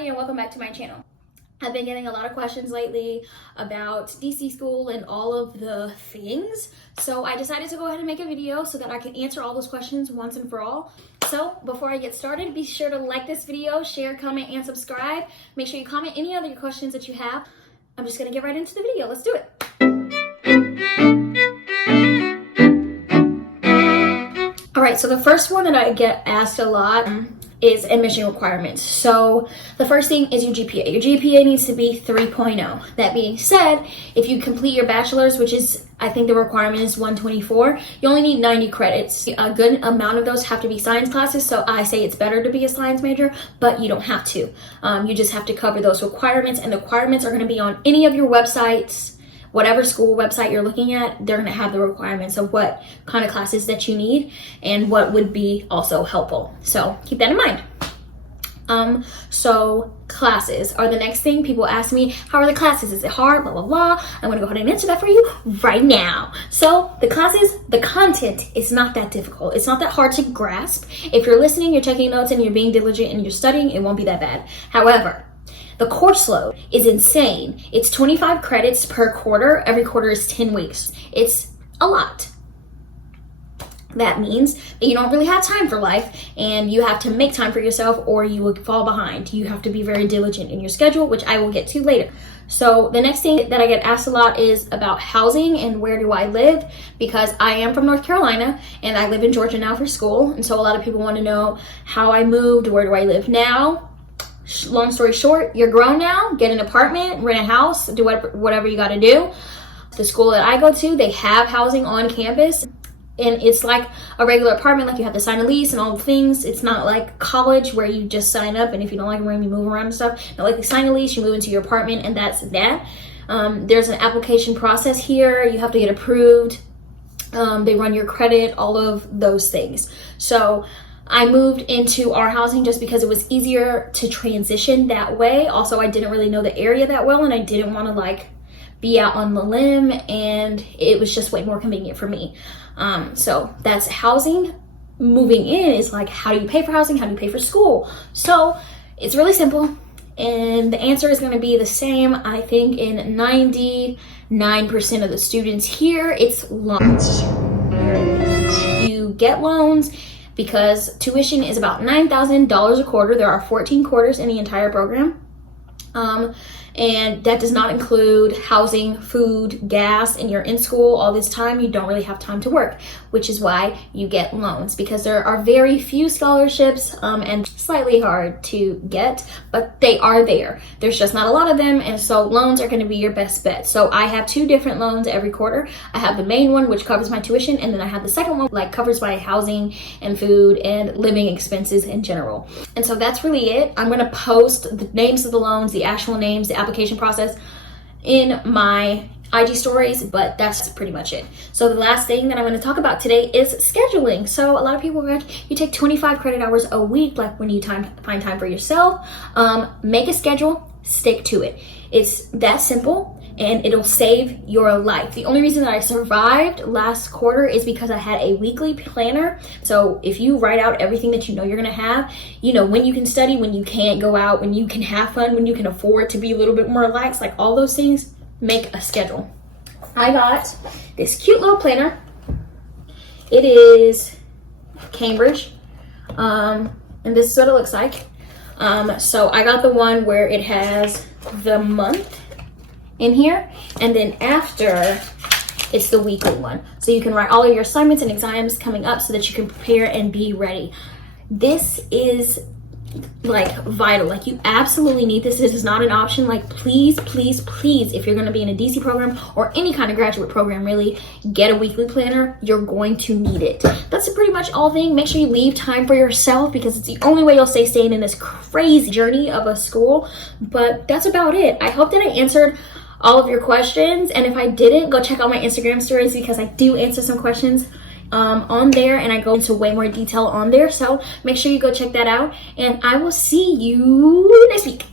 everybody, and welcome back to my channel. I've been getting a lot of questions lately about DC school and all of the things, so I decided to go ahead and make a video so that I can answer all those questions once and for all. So before I get started, be sure to like this video, share, comment, and subscribe. Make sure you comment any other questions that you have. I'm just gonna get right into the video. Let's do it. All right, so the first one that I get asked a lot is admission requirements. So the first thing is your GPA. Your GPA needs to be 3.0. That being said, if you complete your bachelor's, which is, I think the requirement is 124, you only need 90 credits. A good amount of those have to be science classes, so I say it's better to be a science major, but you don't have to. You just have to cover those requirements, and the requirements are gonna be on any of your websites. Whatever school website you're looking at, they're gonna have the requirements of what kind of classes that you need and what would be also helpful. So keep that in mind. So classes are the next thing. People ask me, how are the classes? Is it hard? Blah, blah, blah. I'm gonna go ahead and answer that for you right now. So the classes, the content is not that difficult. It's not that hard to grasp. If you're listening, you're taking notes, and you're being diligent and you're studying, it won't be that bad. However, the course load is insane. It's 25 credits per quarter. Every quarter is 10 weeks. It's a lot. That means that you don't really have time for life, and you have to make time for yourself or you will fall behind. You have to be very diligent in your schedule, which I will get to later. So the next thing that I get asked a lot is about housing and where do I live, because I am from North Carolina and I live in Georgia now for school. And so a lot of people want to know how I moved, where do I live now? Long story short, you're grown now. Get an apartment, rent a house, do whatever you got to do. The school that I go to, they have housing on campus, and it's like a regular apartment. Like, you have to sign a lease and all the things. It's not like college where you just sign up, and if you don't like a room, you move around and stuff. No, like, they sign a lease, you move into your apartment, and that's that. There's an application process here. You have to get approved. They run your credit, all of those things. So I moved into our housing just because it was easier to transition that way. Also, I didn't really know the area that well, and I didn't want to like be out on the limb, and it was just way more convenient for me. So that's housing. Moving in is like, how do you pay for housing? How do you pay for school? So it's really simple, and the answer is going to be the same. I think in 99% of the students here, it's loans. You get loans because tuition is about $9,000 a quarter. There are 14 quarters in the entire program. And that does not include housing, food, gas, and you're in school all this time. You don't really have time to work, which is why you get loans, because there are very few scholarships and slightly hard to get, but they are there. There's just not a lot of them, and so loans are going to be your best bet. So I have two different loans every quarter. I have the main one, which covers my tuition, and then I have the second one, like covers my housing and food and living expenses in general. And so that's really it. I'm going to post the names of the loans, the actual names, the application process in my IG stories, but that's pretty much it. So the last thing that I'm going to talk about today is scheduling. So a lot of people are like, you take 25 credit hours a week, like when you find time for yourself. Make a schedule, stick to it. It's that simple, and it'll save your life. The only reason that I survived last quarter is because I had a weekly planner. So if you write out everything that you know you're gonna have, you know when you can study, when you can't go out, when you can have fun, when you can afford to be a little bit more relaxed, like all those things, make a schedule. I got this cute little planner. It is Cambridge, and this is what it looks like. So I got the one where it has the month in here, and then after, it's the weekly one. So you can write all of your assignments and exams coming up so that you can prepare and be ready. This is like vital. Like, you absolutely need this. This is not an option. Like, please, please, please, if you're going to be in a DC program or any kind of graduate program, really, get a weekly planner. You're going to need it. That's pretty much all thing. Make sure you leave time for yourself, because it's the only way you'll stay sane in this crazy journey of a school. But that's about it. I hope that I answered all of your questions, and if I didn't, go check out my Instagram stories, because I do answer some questions on there, and I go into way more detail on there. So make sure you go check that out, and I will see you next week.